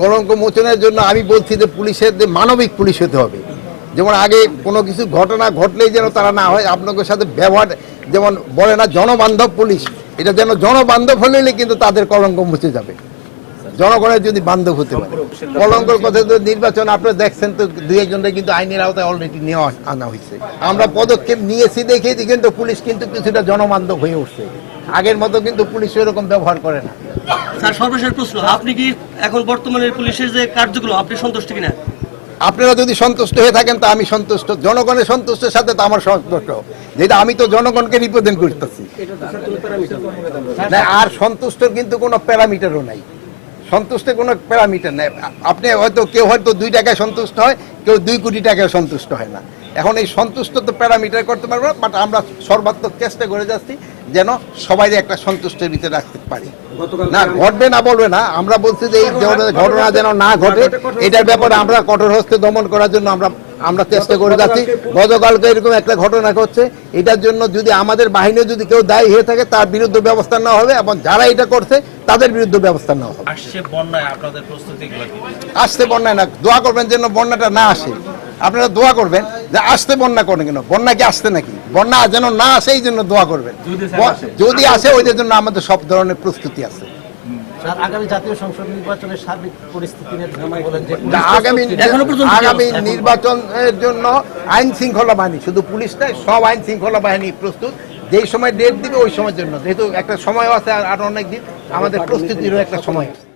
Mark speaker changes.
Speaker 1: কলঙ্ক মোচনের জন্য আমি বলছি যে পুলিশের যে মানবিক পুলিশ হতে হবে। যেমন আগে কোনো কিছু ঘটনা ঘটলেই যেন তারা না হয়, আপনাদের সাথে ব্যবহার, যেমন বলে না, জনবান্ধব পুলিশ। এটা যেন জনবান্ধব হলেই কিন্তু তাদের কলঙ্ক মুছে যাবে। জনগণের যদি বান্ধব হতে পারে। কলঙ্কর কথা তো নির্বাচন আপনারা দেখছেন তো দুই একজনটা কিন্তু আইনের আওতায় অলরেডি নেওয়া আনা হয়েছে। আমরা পদক্ষেপ নিয়েছি দেখেছি কিন্তু পুলিশ কিন্তু কিছুটা জনবান্ধব হয়ে উঠছে। আগের মতো কিন্তু পুলিশ এরকম ব্যবহার করে না।
Speaker 2: স্যার সর্বশেষ প্রশ্ন আপনি কি এখন বর্তমানে পুলিশের যে কার্যক্রম আপনি সন্তুষ্ট কিনা?
Speaker 1: আপনারা যদি সন্তুষ্ট হয়ে থাকেন তা আমি সন্তুষ্ট। জনগণের সন্তুষ্টের সাথে তো আমার সন্তুষ্ট। যেটা আমি তো জনগণকে রিপ্রেজেন্ট করতেছি। আর সন্তুষ্টর কিন্তু কোনো প্যারামিটারও নাই। সন্তুষ্টের কোনো প্যারামিটার নেই। আপনি হয়তো কেউ হয়তো দুই টাকায় সন্তুষ্ট হয় কেউ দুই কোটি টাকায় সন্তুষ্ট হয় না। এখন এই সন্তুষ্ট তো প্যারামিটার করতে পারব না বাট আমরা সর্বাত্মক চেষ্টা করে যাচ্ছি যেন সবাই একটা সন্তুষ্টের ভিতরে রাখতে পারি। না ঘটবে না বলবে না। আমরা বলছি যে এই ধরনের ঘটনা যেন না ঘটে এটার ব্যাপারে আমরা কঠোর হস্তে দমন করার জন্য আমরা আমরা চেষ্টা করে যাচ্ছি। গতকালকে এরকম একটা ঘটনা ঘটছে। এটার জন্য যদি আমাদের বাহিনী যদি কেউ দায়ী হয়ে থাকে তার বিরুদ্ধে ব্যবস্থা নেওয়া হবে এবং যারা এটা করছে তাদের বিরুদ্ধে ব্যবস্থা নেওয়া হবে।
Speaker 3: আসছে বন্যায়
Speaker 1: না দোয়া করবেন যেন বন্যাটা না আসে। আপনারা দোয়া করবেন যে আসতে বন্যা করেন কেন? বন্যা কি আসতে নাকি? বন্যা যেন না আসে এই জন্য দোয়া করবেন। যদি আসে ওইটার জন্য আমাদের সব ধরনের প্রস্তুতি আছে।
Speaker 4: আগামী জাতীয় সংসদ নির্বাচনের সার্বিক পরিস্থিতি
Speaker 1: আগামী নির্বাচনের জন্য আইন শৃঙ্খলা বাহিনী শুধু পুলিশ নয় সব আইন শৃঙ্খলা বাহিনী প্রস্তুত। যেই সময় ডেট দিবে ওই সময়ের জন্য। যেহেতু একটা সময় আছে আর আরও অনেক দিন আমাদের প্রস্তুতিরও একটা সময় আছে।